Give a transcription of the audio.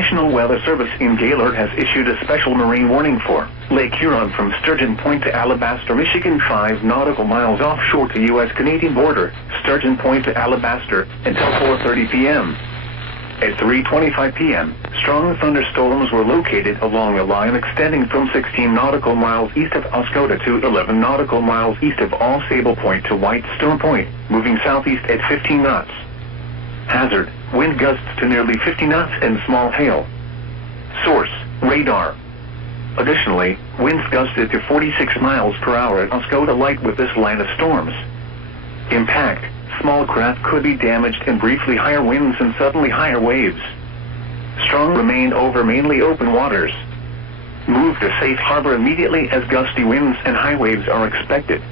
National Weather Service in Gaylord has issued a special marine warning for Lake Huron from Sturgeon Point to Alabaster, Michigan, 5 nautical miles offshore to U.S.-Canadian border, Sturgeon Point to Alabaster, until 4:30 p.m. At 3:25 p.m., strong thunderstorms were located along a line extending from 16 nautical miles east of Oscoda to 11 nautical miles east of All Sable Point to Whitestone Point, moving southeast at 15 knots. Hazard, wind gusts to nearly 50 knots and small hail. Source, radar. Additionally, winds gusted to 46 miles per hour at Oscoda Light with this line of storms. Impact, small craft could be damaged and briefly higher winds and suddenly higher waves. Strong remain over mainly open waters. Move to safe harbor immediately as gusty winds and high waves are expected.